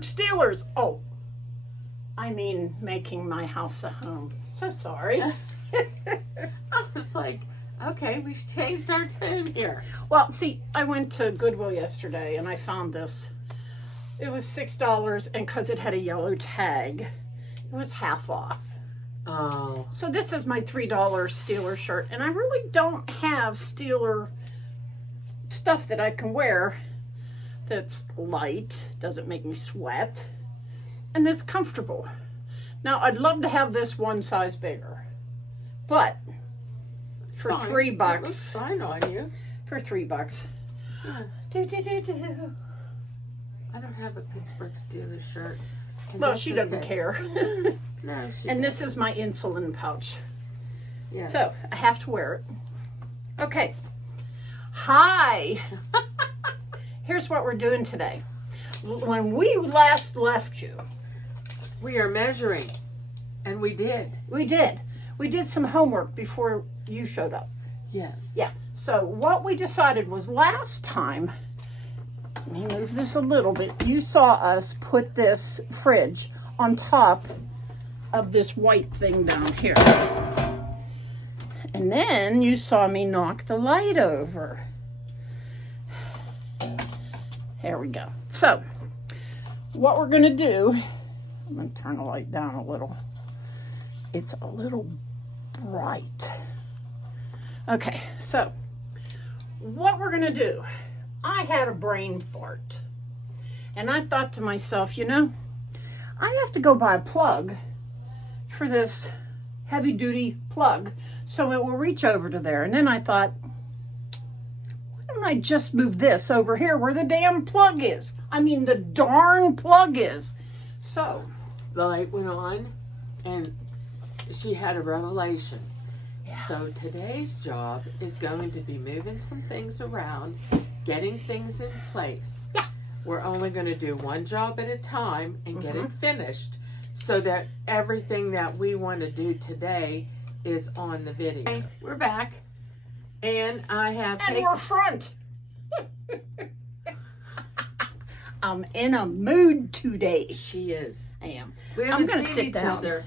Pittsburgh Steelers. Oh, I mean making my house a home. So sorry. I was like, okay, we changed our tune here. Well, see, I went to Goodwill yesterday and I found this. It was $6, and because it had a yellow tag, it was half off. Oh. So this is my $3 Steeler shirt, and I really don't have Steeler stuff that I can wear that's light, doesn't make me sweat, and that's comfortable. Now, I'd love to have this one size bigger, but for Fine. $3, It looks fine on you. for $3, Yeah. do. I don't have a Pittsburgh Steelers shirt. And Well, that's she doesn't okay. care. No, she And this doesn't. is my insulin pouch. Yes. So I have to wear it. Okay. Hi. Here's what we're doing today. When we last left you, We are measuring. And we did. we did some homework before you showed up. Yes. Yeah. So what we decided was last time, let me move this a little bit. You saw us put this fridge on top of this white thing down here. And then you saw me knock the light over. There we go. So, what we're going to do, I'm going to turn the light down a little. It's a little bright. Okay, so what we're going to do, I had a brain fart. And I thought to myself, you know, I have to go buy a plug for this heavy duty plug so it will reach over to there. And then I thought, why don't I just move this over here where the damn plug is? I mean, the darn plug is. So, The light went on and she had a revelation. Yeah. So today's job is going to be moving some things around, getting things in place. Yeah. We're only going to do one job at a time and get it finished so that everything that we want to do today is on the video. Okay, we're back. And I have... and we're front. I'm in a mood today. She is. I am. We I'm haven't gonna seen sit each down. other.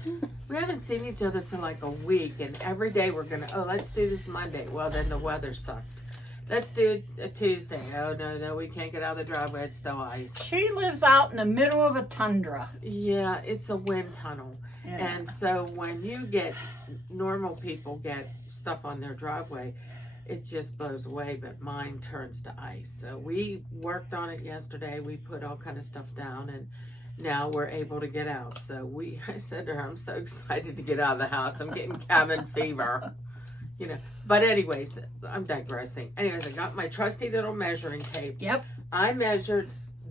We haven't seen each other for like a week, and every day we're gonna. Oh, let's do this Monday. Well, then the weather sucked. Let's do it a Tuesday. Oh no, we can't get out of the driveway. It's still ice. She lives out in the middle of a tundra. Yeah, it's a wind tunnel, Yeah. and so when you get normal people get stuff on their driveway, it just blows away. But mine turns to ice. So we worked on it yesterday. We put all kind of stuff down, and now we're able to get out. So I said to her, I'm so excited to get out of the house. I'm getting cabin fever, you know. But anyways, I'm digressing. Anyways, I got my trusty little measuring tape. Yep. I measured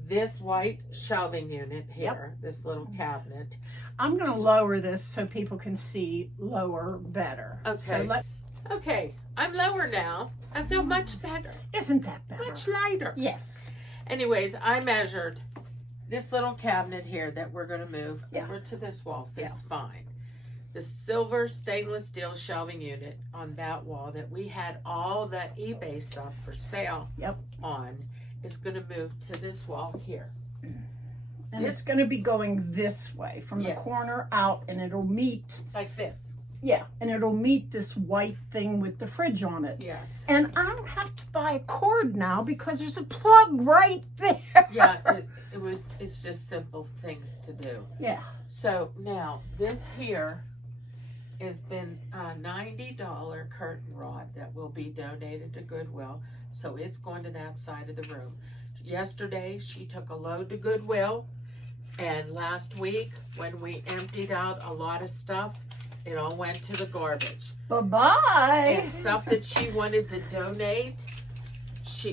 this white shelving unit here, this little cabinet. I'm going to lower this so people can see lower better. Okay. So Okay, I'm lower now. I feel much better, isn't that better? much lighter. Yes. Anyways, I measured this little cabinet here that we're going to move Yeah. over to this wall. Fits fine. The silver stainless steel shelving unit on that wall that we had all the eBay stuff for sale Yep. on is going to move to this wall here. And it's going to be going this way from the Yes. corner out, and it'll meet, Like this. yeah, and it'll meet this white thing with the fridge on it. Yes. And I don't have to buy a cord now because there's a plug right there. Yeah, it's just simple things to do. Yeah. So now this here has been a $90 curtain rod that will be donated to Goodwill. So it's going to that side of the room. Yesterday she took a load to Goodwill, and last week when we emptied out a lot of stuff, it all went to the garbage. Bye-bye. And stuff that she wanted to donate,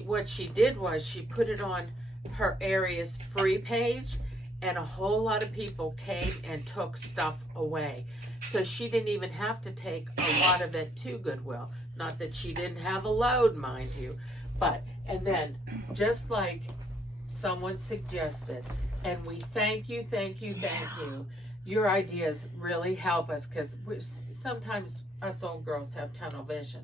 what she did was she put it on her area's free page, and a whole lot of people came and took stuff away. So she didn't even have to take a lot of it to Goodwill. Not that she didn't have a load, mind you. But, and then, just like someone suggested, and we thank you. Your ideas really help us, because sometimes us old girls have tunnel vision.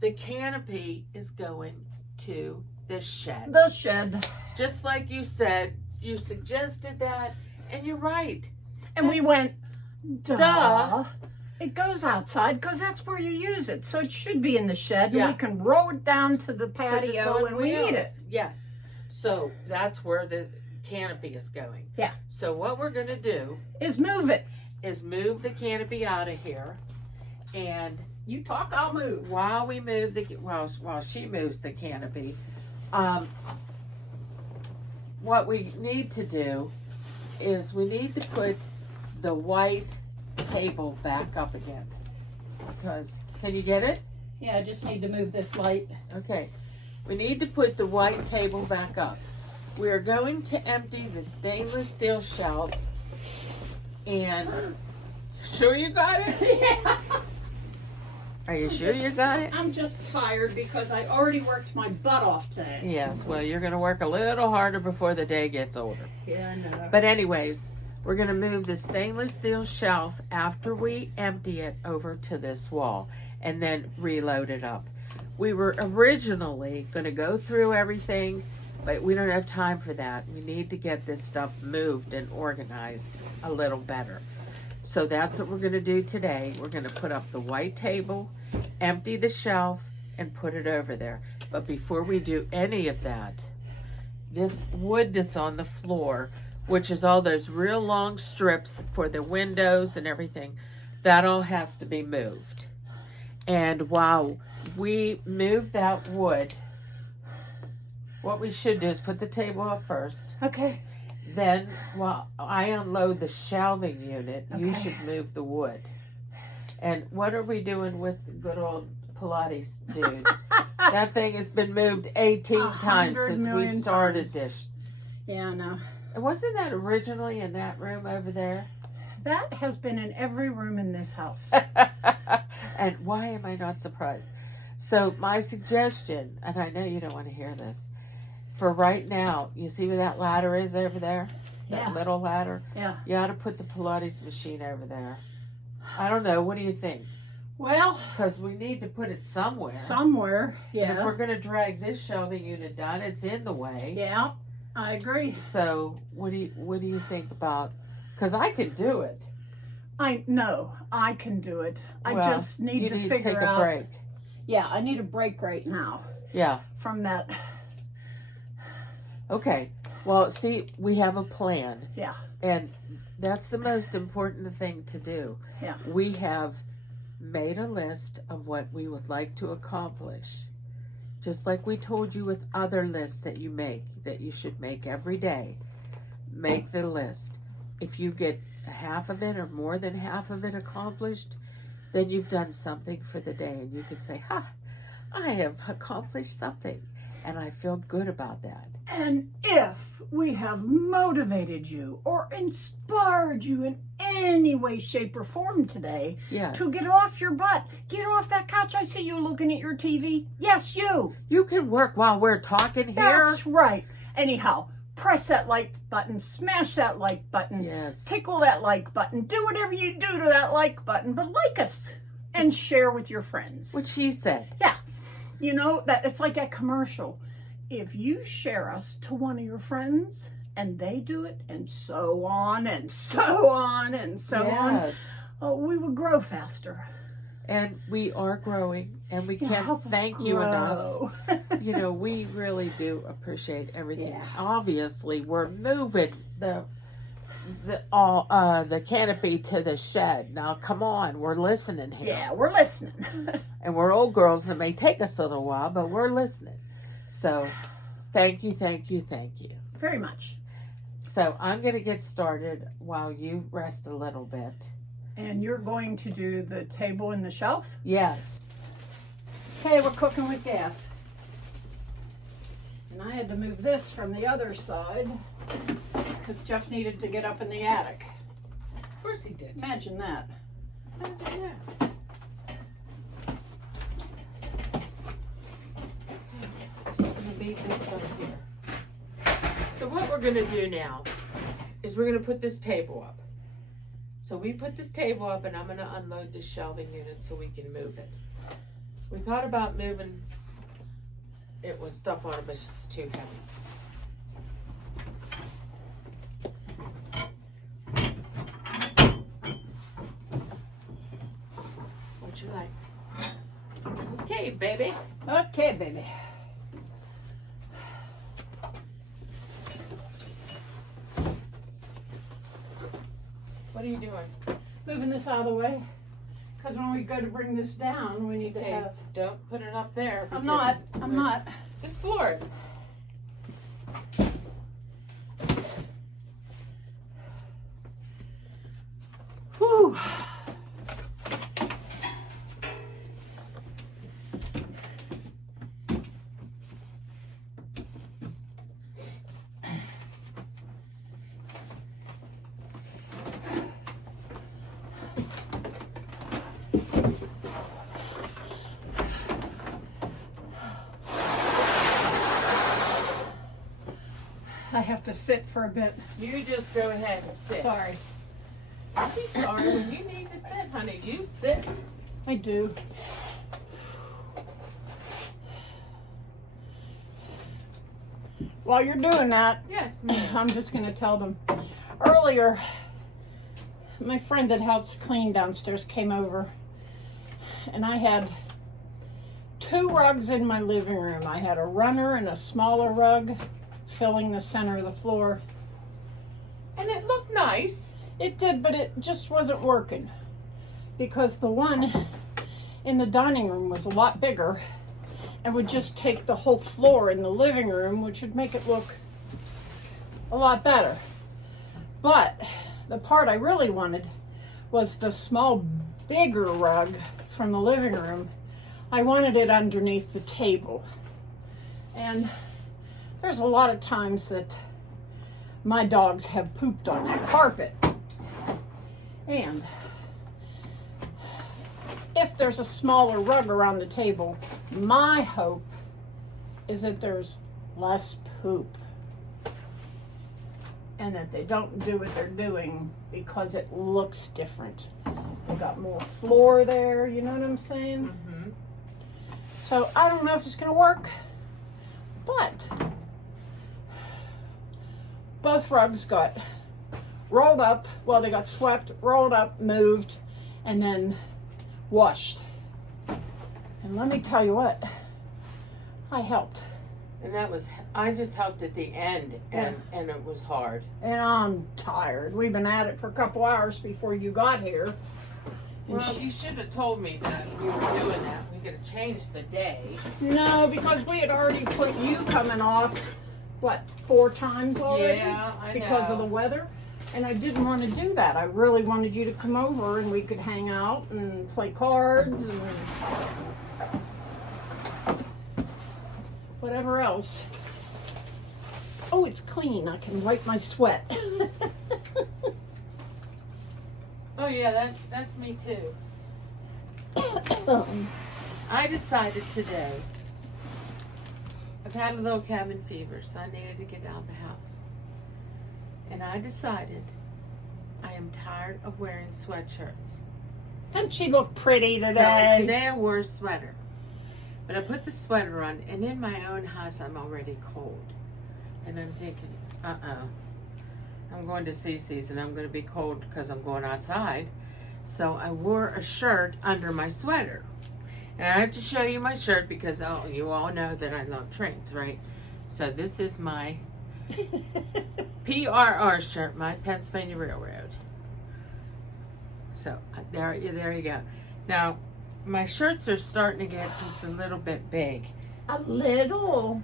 The canopy is going to the shed. The shed. Just like you said, you suggested that, and you're right. And we went, duh. Duh. It goes outside because that's where you use it. So it should be in the shed, and Yeah. we can roll it down to the 'Cause it's patio on when we need it. wheels. Yes. So that's where the canopy is going. Yeah. So what we're going to do Is move it. is move the canopy out of here, and You talk, I'll move. while we move while she moves the canopy, what we need to do is we need to put the white table back up again. Because, can you get it? Yeah, I just need to move this light. Okay. We need to put the white table back up. We are going to empty the stainless steel shelf, and sure you got it? Yeah. Are you sure you got it? I'm just tired because I already worked my butt off today. Yes, well, you're going to work a little harder before the day gets older. Yeah, I know. But anyways, we're going to move the stainless steel shelf after we empty it over to this wall and then reload it up. We were originally going to go through everything, but we don't have time for that. We need to get this stuff moved and organized a little better. So that's what we're going to do today. We're going to put up the white table, empty the shelf, and put it over there. But before we do any of that, this wood that's on the floor, which is all those real long strips for the windows and everything, that all has to be moved. And while we move that wood, what we should do is put the table up first. Okay. Then, while I unload the shelving unit, you Okay. should move the wood. And what are we doing with the good old Pilates dude? That thing has been moved 18 times 100 since we million started times. this. Yeah, I know. And wasn't that originally in that room over there? That has been in every room in this house. And why am I not surprised? So my suggestion, and I know you don't want to hear this, for right now, you see where that ladder is over there? That Yeah. little ladder? Yeah. You ought to put the Pilates machine over there. I don't know. What do you think? Well, Because we need to put it somewhere. somewhere. And if Yeah. we're going to drag this shelving unit down, it's in the way. Yeah, I agree. So what do you think about? Because I can do it. I know I can do it. I Well, just need you to need figure to take out. a break. Yeah, I need a break right now Yeah. from that. Okay. Well, see, we have a plan. Yeah. And that's the most important thing to do. Yeah. We have made a list of what we would like to accomplish. Just like we told you with other lists that you should make every day. Make the list. If you get half of it or more than half of it accomplished, then you've done something for the day. And you can say, I have accomplished something. And I feel good about that. And if we have motivated you or inspired you in any way, shape, or form today Yeah. to get off your butt, get off that couch. I see you looking at your TV. Yes, you. You can work while we're talking here. That's right. Anyhow, press that like button, smash that like button, Yes. tickle that like button, do whatever you do to that like button, but like us and share with your friends. What she said. Yeah. You know, that it's like that commercial. If you share us to one of your friends and they do it, and so on and so on and so on, we will grow faster. And we are growing, and we Yeah, can't help us thank you enough. grow. You know, we really do appreciate everything. Yeah. Obviously, we're moving the canopy to the shed. Now, come on, we're listening here. Yeah, we're listening. And we're old girls, and it may take us a little while, but we're listening. So, thank you, thank you, thank you. Very much. So, I'm going to get started while you rest a little bit. And you're going to do the table and the shelf? Yes. Okay, we're cooking with gas. And I had to move this from the other side because Jeff needed to get up in the attic. Of course he did. Imagine that. Imagine that. I'm going to leave this stuff here. So what we're going to do now is we're going to put this table up. So we put this table up, and I'm going to unload this shelving unit so we can move it. We thought about moving it with stuff on it, but it's too heavy. Okay, baby. Okay, baby. What are you doing? Moving this out of the way. Because when we go to bring this down, we need to have... Don't put it up there. I'm not. Just floor it. Whew. I have to sit for a bit. You just go ahead and sit. Sorry. Don't be sorry. When you need to sit, honey, you sit. I do. While you're doing that, Yes, ma'am. I'm just going to tell them. Earlier, my friend that helps clean downstairs came over, and I had 2 rugs in my living room. I had a runner and a smaller rug filling the center of the floor. And it looked nice. It did, but it just wasn't working because the one in the dining room was a lot bigger and would just take the whole floor in the living room, which would make it look a lot better. But the part I really wanted was the small, bigger rug from the living room. I wanted it underneath the table. And there's a lot of times that my dogs have pooped on that carpet. And if there's a smaller rug around the table, my hope is that there's less poop and that they don't do what they're doing because it looks different. They got more floor there, you know what I'm saying? Mm-hmm. So I don't know if it's gonna work, but both rugs got rolled up, well, they got swept, rolled up, moved, and then washed. And let me tell you what, I helped. And that was, I just helped at the end, and it was hard. And I'm tired. We've been at it for a couple hours before you got here. And Well, you should have told me that we were doing that. We could have changed the day. no, because we had already put you coming off, what, 4 times already? Yeah, I because of know. the weather. And I didn't want to do that. I really wanted you to come over and we could hang out and play cards and whatever else. Oh, it's clean. I can wipe my sweat. Oh yeah, that's me too. I decided today, I've had a little cabin fever, so I needed to get out of the house. And I decided I am tired of wearing sweatshirts. Doesn't she look pretty So today? today I wore a sweater. But I put the sweater on, and in my own house I'm already cold. And I'm thinking, I'm going to Cece's and I'm going to be cold because I'm going outside. So I wore a shirt under my sweater. And I have to show you my shirt because you all know that I love trains, right? So this is my PRR shirt, my Pennsylvania Railroad. So there you go. Now, my shirts are starting to get just a little bit big. A little.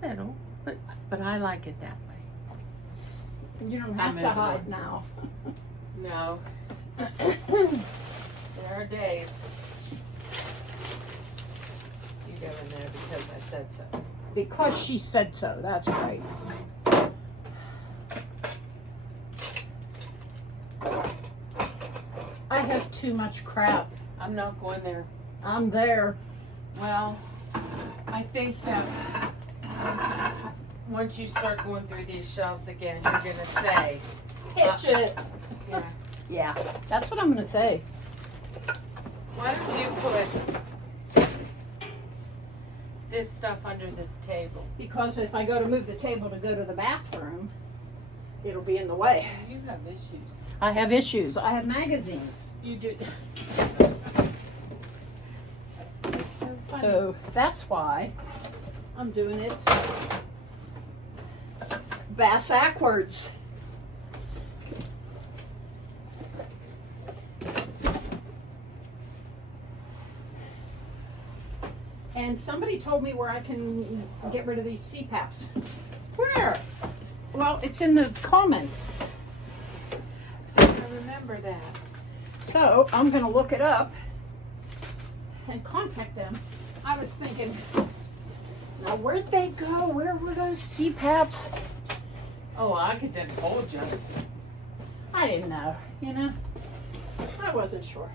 But I like it that way. You don't have to hide now. No. There are days. You go in there because I said so. Because she said so, that's right. I have too much crap. I'm not going there. I'm there. Well, I think that once you start going through these shelves again, you're going to say, Hitch it. yeah. Yeah, that's what I'm going to say. Why don't you put this stuff under this table? Because if I go to move the table to go to the bathroom, it'll be in the way. You have issues. I have issues. I have magazines. You do. So that's why I'm doing it backwards. And somebody told me where I can get rid of these CPAPs. Where? Well, it's in the comments. I remember that. So I'm going to look it up and contact them. I was thinking, now where'd they go? Where were those CPAPs? Oh, I could have told you. I didn't know, you know? I wasn't sure.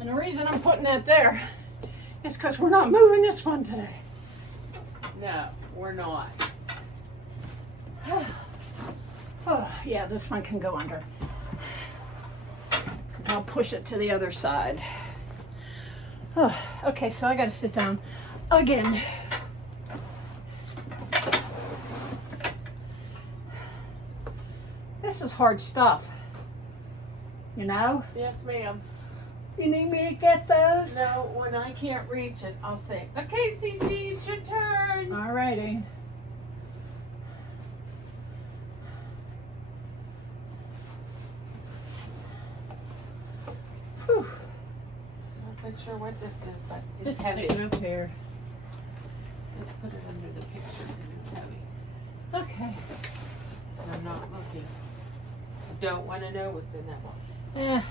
And the reason I'm putting that there is because we're not moving this one today. No, we're not. Oh, yeah, this one can go under. I'll push it to the other side. Oh, okay, so I got to sit down again. This is hard stuff. You know? Yes, ma'am. You need me to get those? No, when I can't reach it, I'll say, okay, Cece, it's your turn. All righty. Whew. I'm not quite sure what this is, but it's Just heavy. stick it up here. Let's put it under the picture because it's heavy. Okay. And I'm not looking. I don't want to know what's in that box.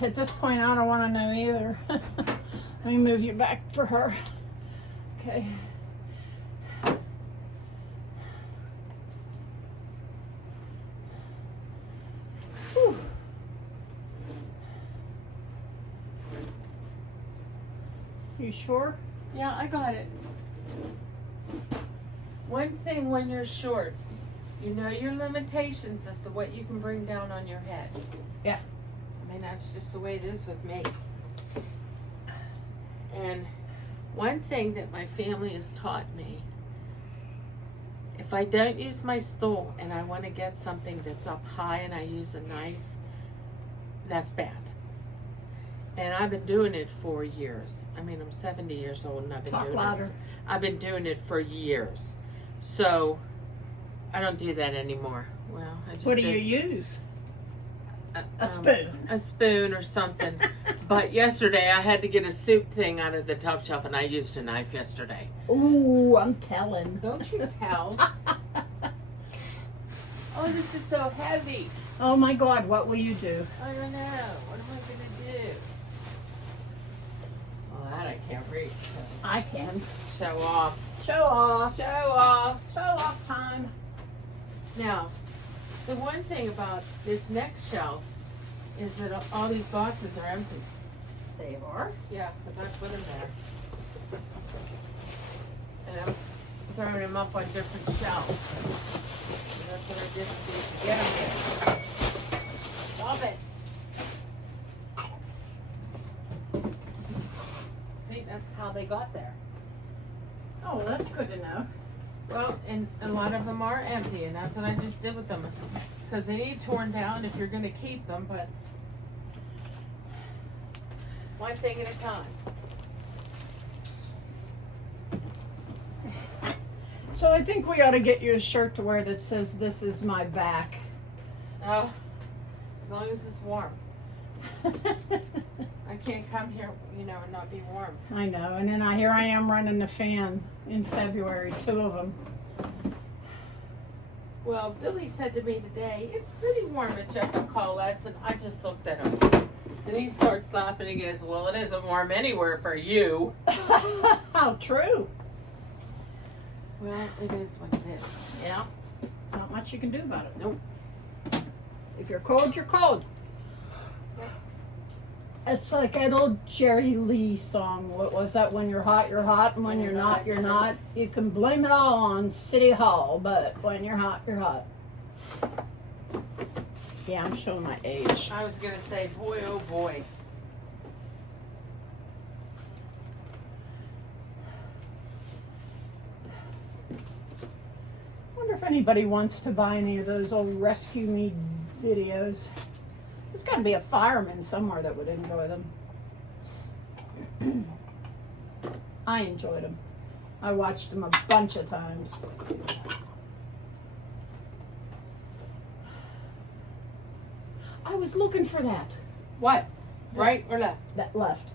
At this point, I don't want to know either. Let me move you back for her. Okay. Whew. You sure? Yeah, I got it. One thing when you're short, you know your limitations as to what you can bring down on your head. Yeah. I mean, that's just the way it is with me. And one thing that my family has taught me, if I don't use my stool and I want to get something that's up high and I use a knife, that's bad. And I've been doing it for years. I mean, I'm 70 years old and I've been Talk doing louder. it. I've been doing it for years. So I don't do that anymore. Well, I just What do you use? A spoon. A spoon or something. But yesterday I had to get a soup thing out of the top shelf and I used a knife yesterday. Ooh, I'm telling. Don't you tell. Oh, this is so heavy. Oh my God, what will you do? I don't know. What am I going to do? Well, that I can't reach. So. I can. Show off. Show off. Show off. Show off time. Now, the one thing about this next shelf is that all these boxes are empty. They are. Yeah, because I put them there. And I'm throwing them up on different shelves. And that's what I did to get them there. Love it. See, that's how they got there. Oh, well, that's good to know. Well, and a lot of them are empty, and that's what I just did with them. Because they need torn down if you're going to keep them, but one thing at a time. So I think we ought to get you a shirt to wear that says, "This is my back." Oh, as long as it's warm. I can't come here, and not be warm. I know, and then here I am running the fan in February, 2 of them. Well, Billy said to me today, it's pretty warm at Jeff and Colette's, and I just looked at him. And he starts laughing and he goes, well, it isn't warm anywhere for you. How true. Well, it is what it is. Yeah. Not much you can do about it. Nope. If you're cold, you're cold. It's like that old Jerry Lee song. What was that? When you're hot, you're hot, and when you're not, you're not. You can blame it all on City Hall, but when you're hot, you're hot. Yeah, I'm showing my age. I was going to say, boy, oh boy. Wonder if anybody wants to buy any of those old Rescue Me videos. There's got to be a fireman somewhere that would enjoy them. I enjoyed them. I watched them a bunch of times. I was looking for that. What? Right or left? That left.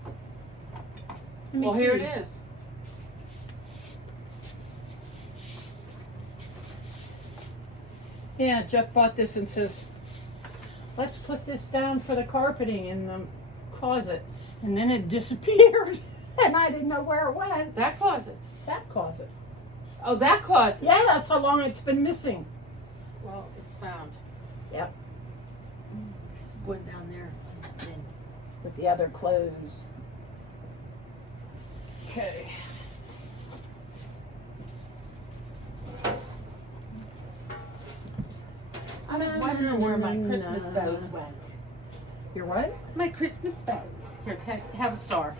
Let me Well, here see. it is. Yeah, Jeff bought this and says, let's put this down for the carpeting in the closet. And then it disappeared. And I didn't know where it went. That closet. That closet. Oh, that closet. Yeah, that's how long it's been missing. Well, it's found. Yep. Squid down there. With the other clothes. Okay. I was wondering where my Christmas bows went. You're what? My Christmas bows. Here, have a star.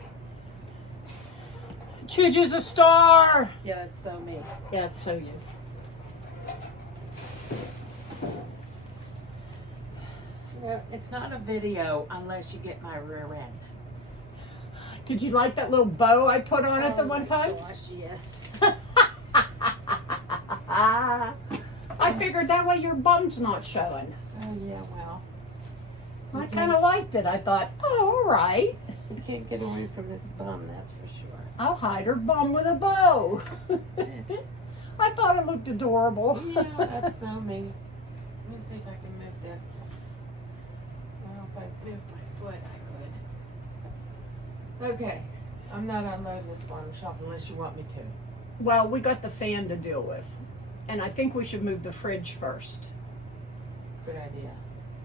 Chidge is a star. Yeah, that's so me. Yeah, it's so you. Well, it's not a video unless you get my rear end. Did you like that little bow I put on it the one time? Gosh, yes. I figured that way your bum's not showing. Oh, yeah, well. I kind of liked it. I thought, oh, all right. You can't get away from this bum, that's for sure. I'll hide her bum with a bow. That's it. I thought it looked adorable. Yeah, that's so me. Let me see if I can move this. Well, if I moved my foot, I could. Okay. I'm not unloading this bottom shelf unless you want me to. Well, we got the fan to deal with. And I think we should move the fridge first. Good idea.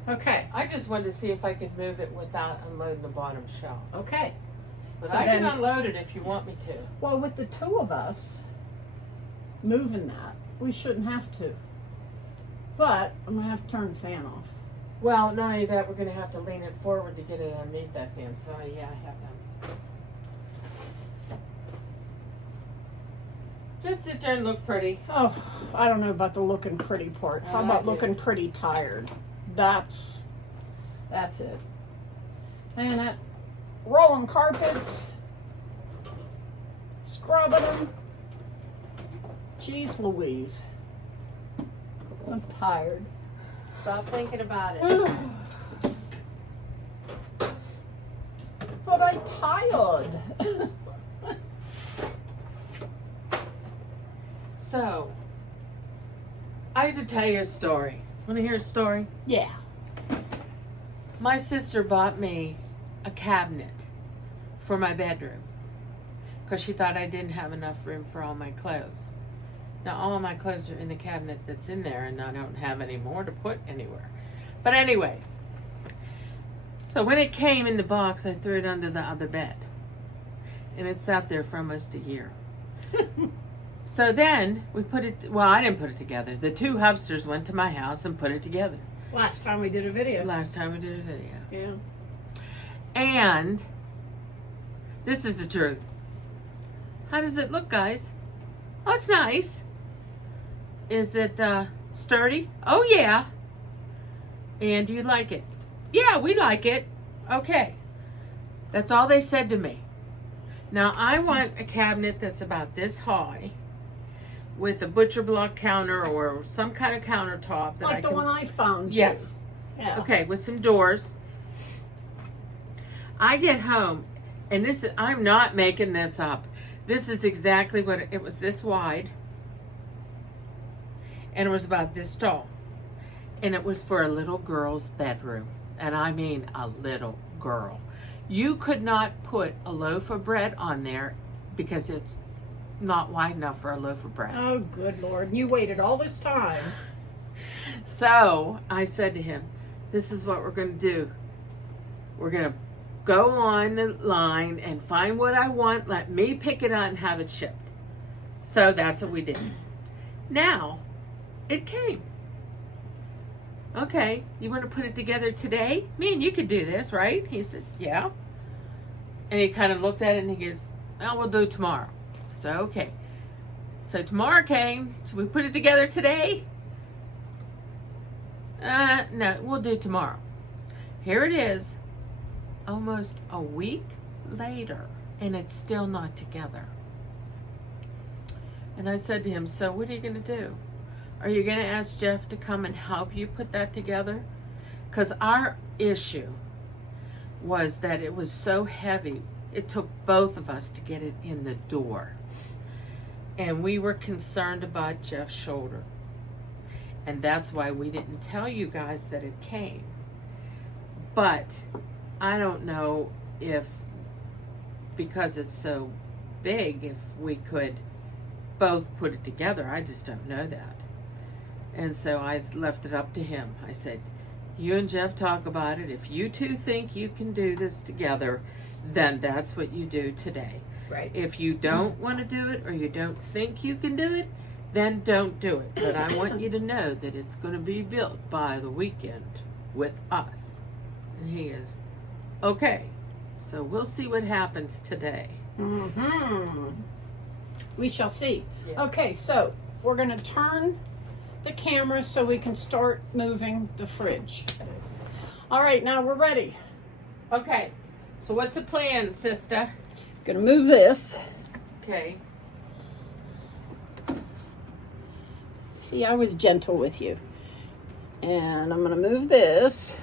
Okay. I just wanted to see if I could move it without unloading the bottom shelf. Okay. But So I can then- unload it if you want me to. Well, with the two of us moving that, we shouldn't have to. But I'm going to have to turn the fan off. Well, not only that, we're going to have to lean it forward to get it underneath that fan. So, yeah, I have done this. Just sit there and look pretty. Oh, I don't know about the looking pretty part. How I about like looking pretty tired? That's it. And that rolling carpets, scrubbing them. Jeez Louise. I'm tired. Stop thinking about it. But I'm tired. So, I have to tell you a story. Want to hear a story? Yeah. My sister bought me a cabinet for my bedroom because she thought I didn't have enough room for all my clothes. Now, all of my clothes are in the cabinet that's in there, and I don't have any more to put anywhere. But anyways, so when it came in the box, I threw it under the other bed. And it sat there for almost a year. So then we put it, well, I didn't put it together. The two hubsters went to my house and put it together. Last time we did a video. Last time we did a video. Yeah. And this is the truth. How does it look, guys? Oh, it's nice. Is it sturdy? Oh, yeah. And do you like it? Yeah, we like it. Okay. That's all they said to me. Now, I want a cabinet that's about this high with a butcher block counter or some kind of countertop that Like I the can... one I found. you. Yes. Yeah. Okay, with some doors. I get home, and this is, I'm not making this up. This is exactly what it was, this wide, and it was about this tall, and it was for a little girl's bedroom, and I mean a little girl. You could not put a loaf of bread on there because it's not wide enough for a loaf of bread. Oh, good Lord. You waited all this time. So I said to him, this is what we're going to do. We're going to go on the line and find what I want. Let me pick it out and have it shipped. So that's what we did. Now, it came. Okay, you want to put it together today? Me and you could do this, right? He said, yeah. And he kind of looked at it and he goes, well, we'll do it tomorrow. So, okay. So tomorrow came. Should we put it together today? No, we'll do it tomorrow. Here it is, almost a week later, and it's still not together. And I said to him, so what are you going to do? Are you going to ask Jeff to come and help you put that together? Because our issue was that it was so heavy, it took both of us to get it in the door. And we were concerned about Jeff's shoulder. And that's why we didn't tell you guys that it came. But I don't know if, because it's so big, if we could both put it together. I just don't know that. And so I left it up to him. I said, you and Jeff talk about it. If you two think you can do this together, then that's what you do today. Right. If you don't want to do it, or you don't think you can do it, then don't do it. But I want you to know that it's going to be built by the weekend with us. And he is, okay. So we'll see what happens today. Mm-hmm. We shall see. Yeah. Okay, so we're going to turn the camera so we can start moving the fridge. All right, now we're ready. Okay. So what's the plan, sister? Gonna move this. Okay. See, I was gentle with you. And I'm gonna move this.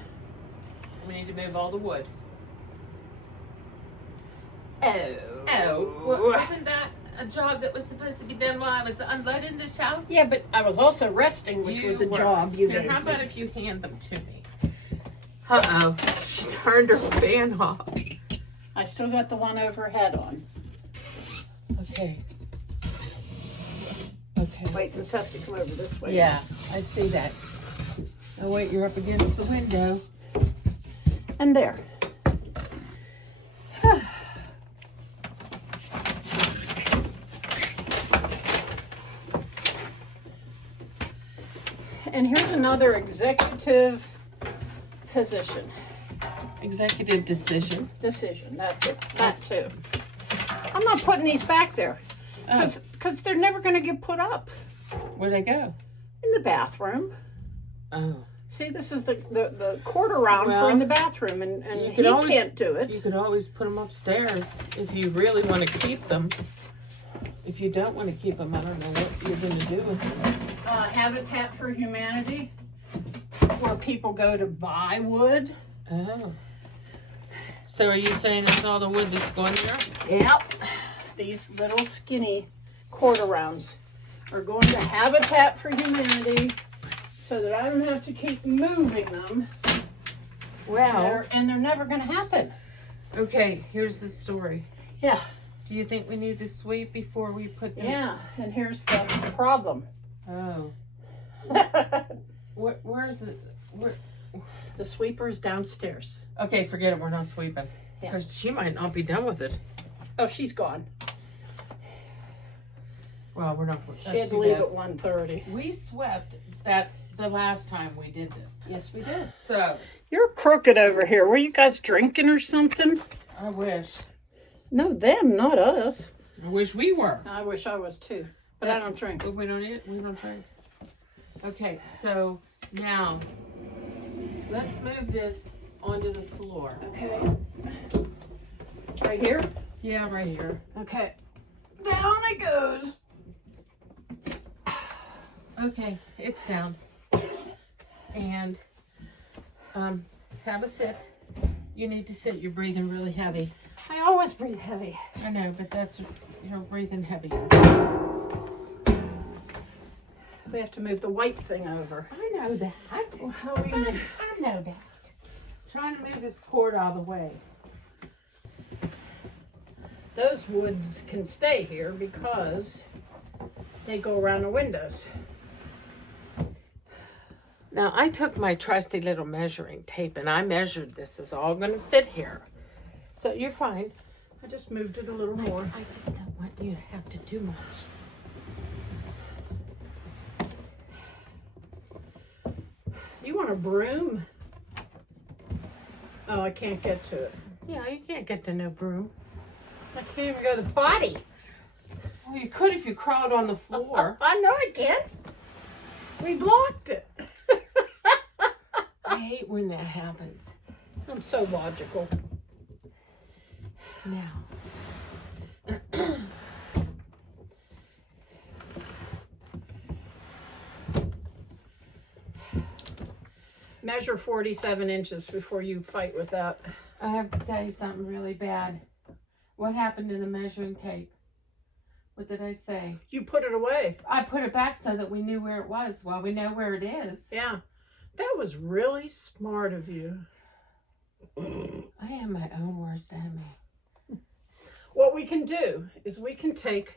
We need to move all the wood. Oh. Wasn't that a job that was supposed to be done while I was unloading the shelves? Yeah, but I was also resting, which was a job you Here, gave how me. about if you hand them to me? Uh-oh. She turned her fan off. I still got the one overhead on. Okay. Okay. Wait, this has to come over this way. Yeah, I see that. Oh, wait, you're up against the window. And there. And here's another executive position. Executive decision. Decision, that's it. That too. I'm not putting these back there because they're never going to get put up. Where'd they go? In the bathroom. Oh. See, this is the quarter round Well, for in the bathroom, and you he could always- can't do it. You could always put them upstairs if you really want to keep them. If you don't want to keep them, I don't know what you're going to do with them. Habitat for Humanity, where people go to buy wood. Oh. So are you saying that's all the wood that's going there? Yep. These little skinny quarter rounds are going to Habitat for Humanity so that I don't have to keep moving them. Well, And they're never going to happen. okay, here's the story. Yeah. Do you think we need to sweep before we put them? Yeah. And here's the problem. Oh. Where is it? Where? The sweeper is downstairs. Okay, forget it. We're not sweeping. Yeah. Because she might not be done with it. Oh, she's gone. Well, we're not. She had to leave at 1:30. We swept that the last time we did this. Yes, we did. So, You're crooked over here. Were you guys drinking or something? I wish. No, them, not us. I wish we were. I wish I was too, but I don't drink. But we don't eat. We don't drink. Okay, so now let's move this onto the floor. Okay. Right here? Yeah, right here. Okay. Down it goes. Okay, it's down. And have a sit. You need to sit. You're breathing really heavy. I always breathe heavy. I know, but you're breathing heavy. We have to move the white thing over. I know that. Well, how are we gonna... I know that. Trying to move this cord out of the way. Those woods can stay here because they go around the windows. Now, I took my trusty little measuring tape and I measured this. It's all going to fit here. So you're fine. I just moved it a little more. I just don't want you to have to do much. You want a broom? Oh, I can't get to it. Yeah, you can't get to no broom. I can't even go to the potty. Well, you could if you crawled on the floor. I know I can't. We blocked it. I hate when that happens. I'm so logical. Now. Measure 47 inches before you fight with that. I have to tell you something really bad. What happened to the measuring tape? What did I say? You put it away. I put it back so that we knew where it was. Well, we know where it is. Yeah. That was really smart of you. I am my own worst enemy. What we can do is we can take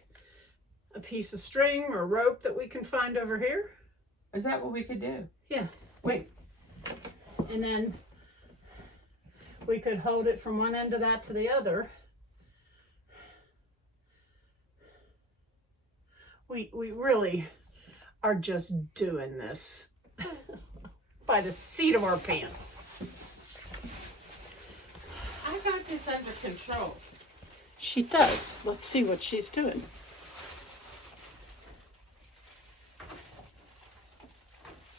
a piece of string or rope that we can find over here. Is that what we could do? Yeah. Wait. And then we could hold it from one end of that to the other. We really are just doing this by the seat of our pants. I got this under control. She does. Let's see what she's doing.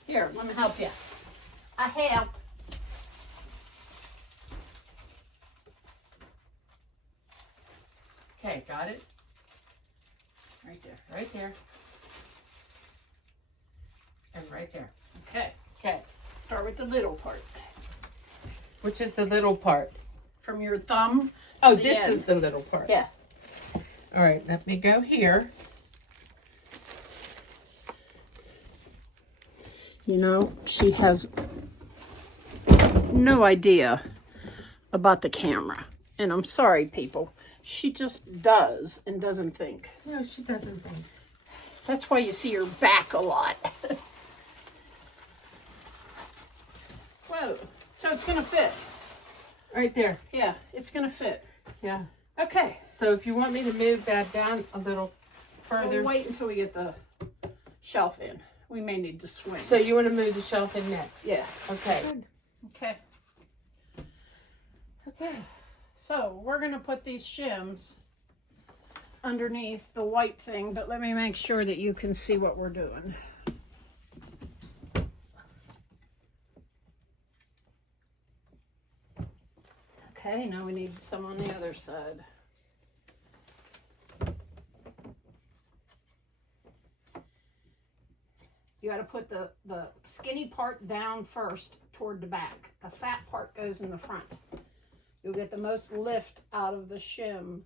Here, let me help you. I help. Okay, got it? Right there. Right there. And right there. Okay. Okay. Start with the little part. Which is the little part? From your thumb. Oh, the this end. is the little part. Yeah. All right, let me go here. You know, she has no idea about the camera. And I'm sorry, people. She just does and doesn't think. No, she doesn't think. That's why you see her back a lot. Whoa. So it's going to fit. Right there. Yeah, it's going to fit. Yeah. Okay. So if you want me to move that down a little further. We'll wait until we get the shelf in. We may need to swing. So you want to move the shelf in next? Yeah. Okay. Good. Okay. Okay. So we're going to put these shims underneath the white thing, but let me make sure that you can see what we're doing. Okay, now we need some on the other side. You got to put the skinny part down first toward the back. The fat part goes in the front. You'll get the most lift out of the shim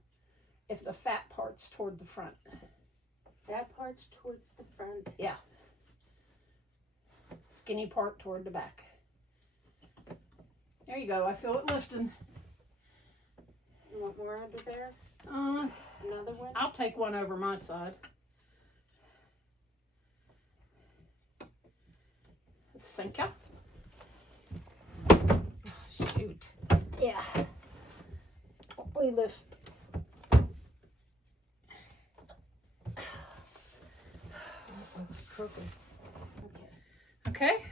if the fat part's toward the front. That part's towards the front. Yeah. Skinny part toward the back. There you go. I feel it lifting. You want more under there? Uh, Another one? I'll take one over my side. Sink ya. Oh, shoot. Yeah. We lift. It was crooked. Okay.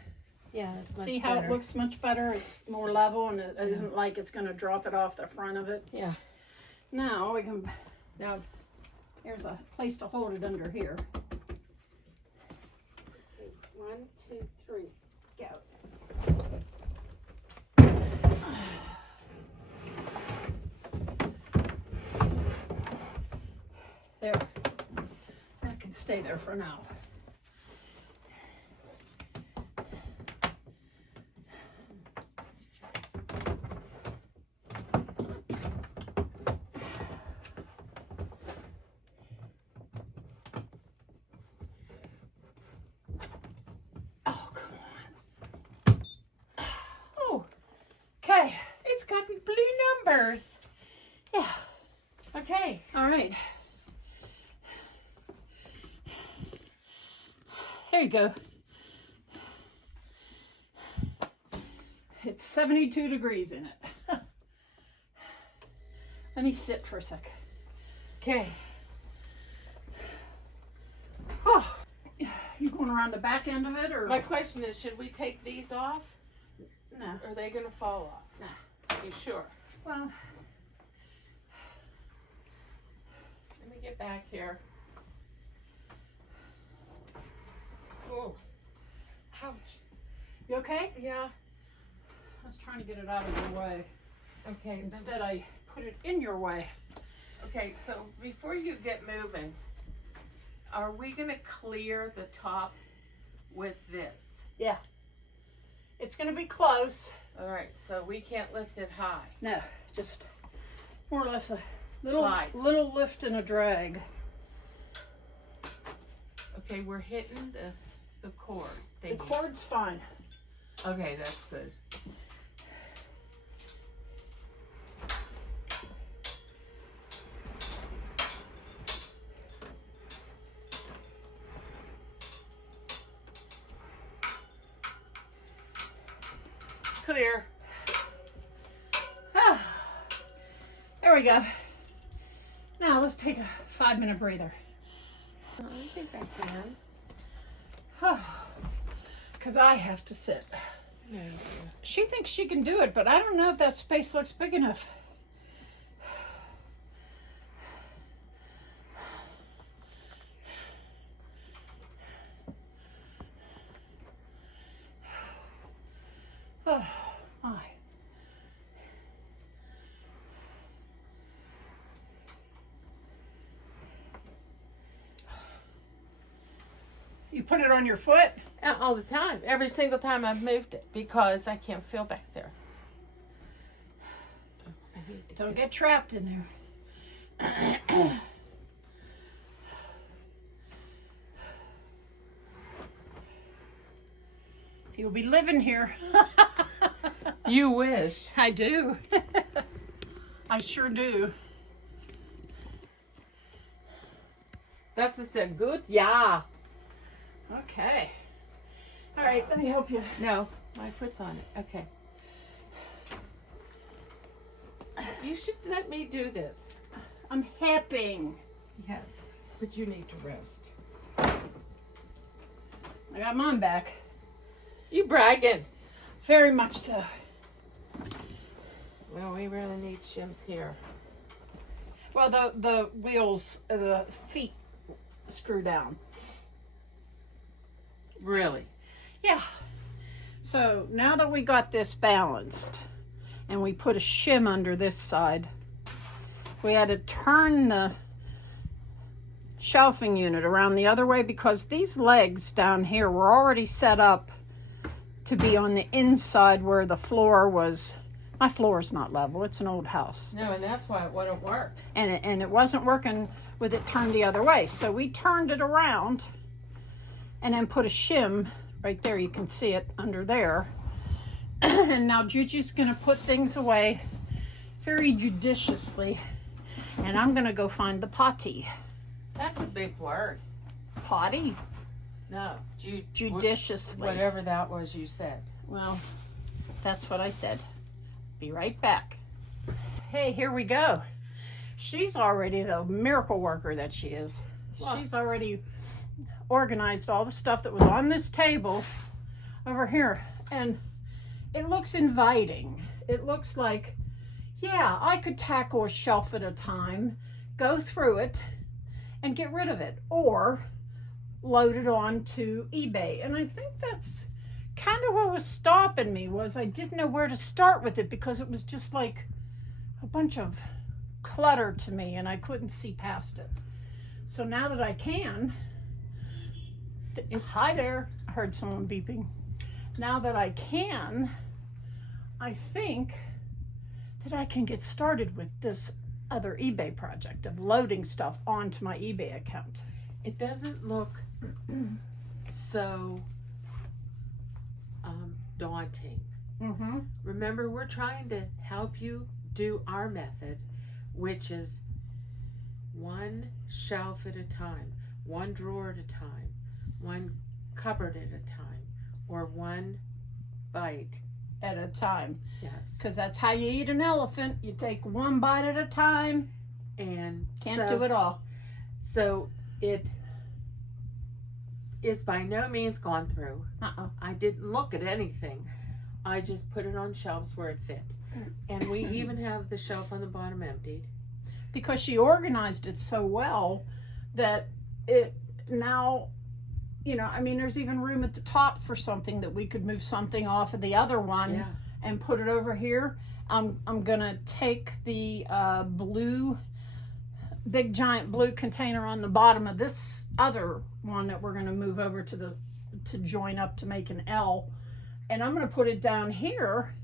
Yeah, that's much See better. how it looks much better? It's more level and it isn't like it's going to drop it off the front of it. Yeah. Now we can, here's a place to hold it under here. 1, 2, 3. Go. There. That can stay there for now. Oh, come on. Oh, okay. It's got the blue numbers. Yeah. Okay. All right. There you go. It's 72 degrees in it. Let me sit for a sec. Okay. Oh, you going around the back end of it, or? My question is, should we take these off? No. Or are they going to fall off? Nah. Are you sure? Well, Let me get back here. Oh. Ouch. you okay? Yeah. I was trying to get it out of your way. Okay. Instead, I put it in your way. Okay, so before you get moving, are we gonna clear the top with this? Yeah. It's going to be close. All right, so we can't lift it high. No, just more or less a Slide. little lift and a drag. Okay, we're hitting the cord. The cord's fine. Okay, that's good. Clear. Ah, there we go. Now let's take a 5-minute breather. I think I can. Because I have to sit. No. She thinks she can do it, but I don't know if that space looks big enough. Oh, my. You put it on your foot? All the time. Every single time I've moved it because I can't feel back there. Don't get trapped in there. You'll be living here. You wish. I do. I sure do. Das ist ja gut. Ja. Okay. All right, let me help you. No, my foot's on it. Okay. You should let me do this. I'm helping. Yes, but you need to rest. I got mine back. You bragging. Very much so. Well, we really need shims here. Well, the wheels, the feet screw down. Really? Yeah. So now that we got this balanced and we put a shim under this side, we had to turn the shelving unit around the other way because these legs down here were already set up to be on the inside where the floor was. My floor is not level. It's an old house. No, and that's why it wouldn't work. And it wasn't working with it turned the other way. So we turned it around and then put a shim right there. You can see it under there. And now Juju's going to put things away very judiciously. And I'm going to go find the potty. That's a big word. Potty? No. Judiciously. Whatever that was you said. Well, that's what I said. Be right back. Hey, here we go. She's already the miracle worker that she is. What? She's already organized all the stuff that was on this table over here. And it looks inviting. It looks like, yeah, I could tackle a shelf at a time, go through it, and get rid of it. Or load it on to eBay. And I think that's kind of what was stopping me, was I didn't know where to start with it because it was just like a bunch of clutter to me and I couldn't see past it. So now that I can, hi there, I heard someone beeping. Now that I can, I think that I can get started with this other eBay project of loading stuff onto my eBay account. It doesn't look so daunting. Mm-hmm. Remember, we're trying to help you do our method, which is one shelf at a time, one drawer at a time, one cupboard at a time, or one bite At a time. Yes. Because that's how you eat an elephant. You take one bite at a time. And Can't do it all. So it is by no means gone through. I didn't look at anything. I just put it on shelves where it fit. And we even have the shelf on the bottom emptied. Because she organized it so well that it now, you know, I mean, there's even room at the top for something that we could move something off of the other one. Yeah. and put it over here. I'm gonna take the big giant blue container on the bottom of this other one that we're gonna move over to join up to make an L, and I'm gonna put it down here,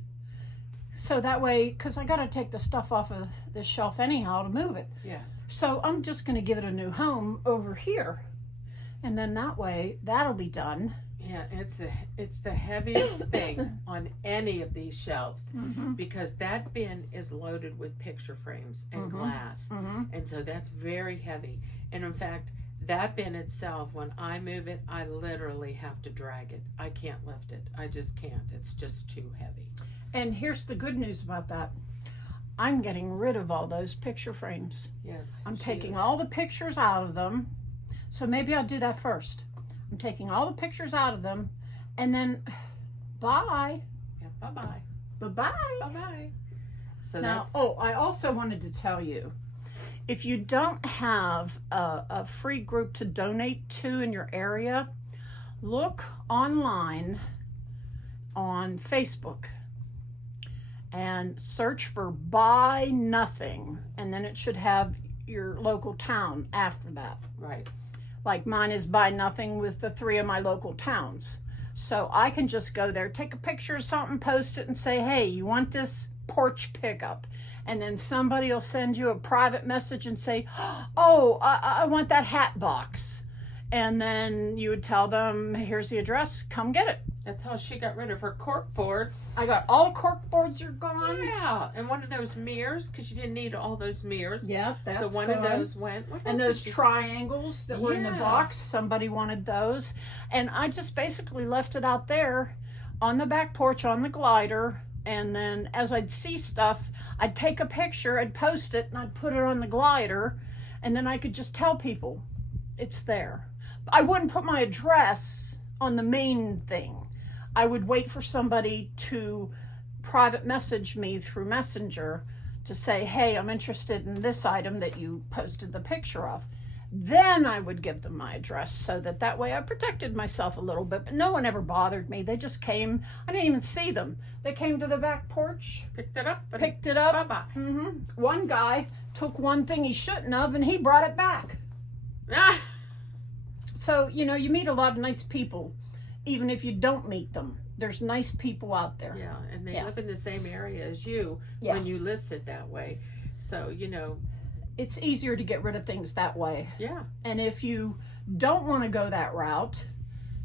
so that way, because I gotta take the stuff off of the shelf anyhow to move it. Yes. So I'm just gonna give it a new home over here, and then that way that'll be done. Yeah, it's the heaviest thing on any of these shelves, because that bin is loaded with picture frames and glass, and so that's very heavy. And in fact, that bin itself, when I move it, I literally have to drag it. I can't lift it. I just can't. It's just too heavy. And here's the good news about that. I'm getting rid of all those picture frames. Yes. I'm taking all the pictures out of them. So maybe I'll do that first. I'm taking all the pictures out of them, and then bye. Yeah, bye-bye. Bye-bye. Bye-bye. So now, that's... I also wanted to tell you, if you don't have a free group to donate to in your area, look online on Facebook and search for Buy Nothing, and then it should have your local town after that. Right. Like mine is Buy Nothing with the 3 of my local towns. So I can just go there, take a picture of something, post it, and say, hey, you want this porch pickup? And then somebody will send you a private message and say, oh, I want that hat box. And then you would tell them, here's the address, come get it. That's how she got rid of her cork boards. I got all the cork boards are gone. Yeah, and one of those mirrors, because you didn't need all those mirrors. Yeah, that's so one gone. of those went. And those triangles that were in the box, somebody wanted those. And I just basically left it out there on the back porch on the glider. And then as I'd see stuff, I'd take a picture, I'd post it, and I'd put it on the glider. And then I could just tell people it's there. I wouldn't put my address on the main thing. I would wait for somebody to private message me through Messenger to say, hey, I'm interested in this item that you posted the picture of. Then I would give them my address, so that way I protected myself a little bit. But no one ever bothered me. They just came. I didn't even see them. They came to the back porch. Picked it up. Bye-bye. One guy took one thing he shouldn't have, and he brought it back. Ah. So, you meet a lot of nice people. Even if you don't meet them, there's nice people out there. Yeah, and they live in the same area as you when you list it that way. So, it's easier to get rid of things that way. Yeah. And if you don't want to go that route,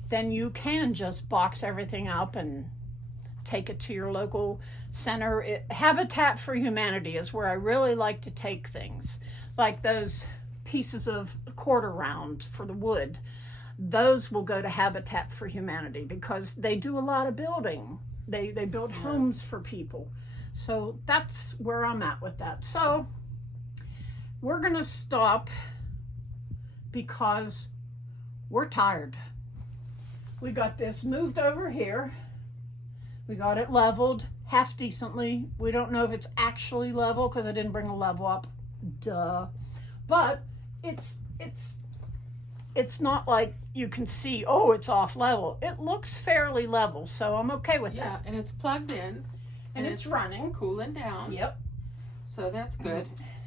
then you can just box everything up and take it to your local center. Habitat for Humanity is where I really like to take things. Like those pieces of quarter round for the wood. Those will go to Habitat for Humanity because they do a lot of building. They build homes for people. So that's where I'm at with that. So we're going to stop because we're tired. We got this moved over here. We got it leveled half decently. We don't know if it's actually level because I didn't bring a level up. Duh. But it's not like you can see, oh, it's off level. It looks fairly level, so I'm okay with that. Yeah, and it's plugged in. And it's running. Cooling down. Yep. So that's good.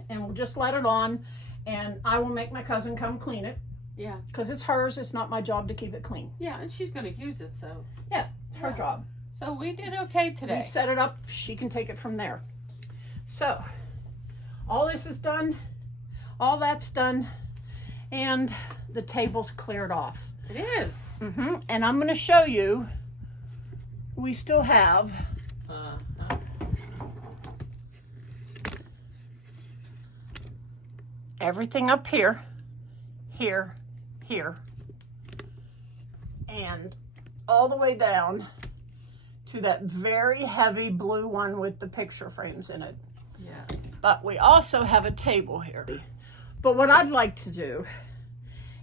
And we'll just let it on, and I will make my cousin come clean it. Yeah. Because it's hers. It's not my job to keep it clean. Yeah, and she's going to use it, so. Yeah, it's her job. So we did okay today. We set it up. She can take it from there. So, all this is done. All that's done. And the table's cleared off. It is. And I'm going to show you, we still have everything up here, here, and all the way down to that very heavy blue one with the picture frames in it. Yes. But we also have a table here. But what I'd like to do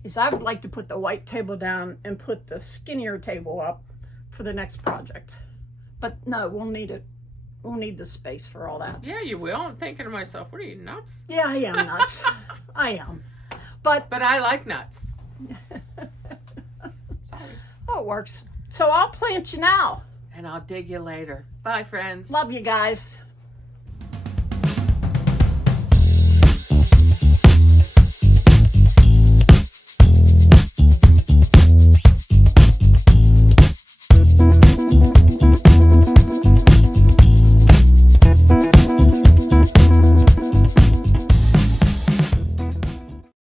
is I would like to put the white table down and put the skinnier table up for the next project. But no, we'll need it. We'll need the space for all that. Yeah, you will. I'm thinking to myself, what are you, nuts? Yeah, I am nuts. I am. But I like nuts. Sorry. Oh, it works. So I'll plant you now. and I'll dig you later. Bye, friends. Love you guys.